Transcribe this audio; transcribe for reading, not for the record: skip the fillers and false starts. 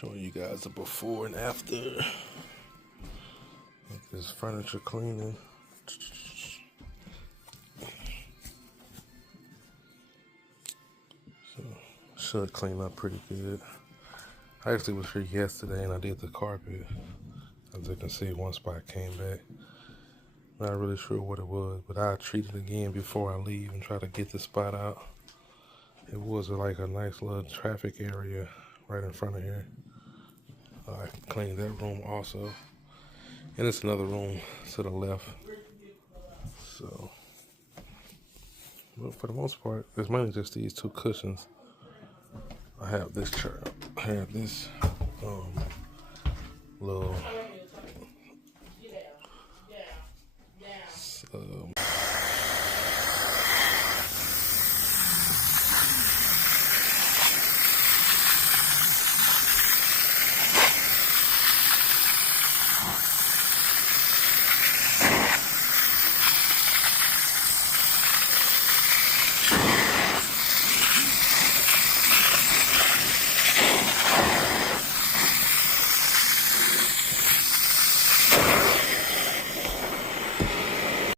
Showing you guys the before and after. Like this furniture cleaning. So should clean up pretty good. I actually was here yesterday and I did the carpet. As you can see, one spot came back. Not really sure what it was, but I'll treat it again before I leave and try to get the spot out. It was like a nice little traffic area right in front of here. I cleaned that room also. And it's another room to the left. So, but for the most part, it's mainly just these two cushions. I have this chair. I have this little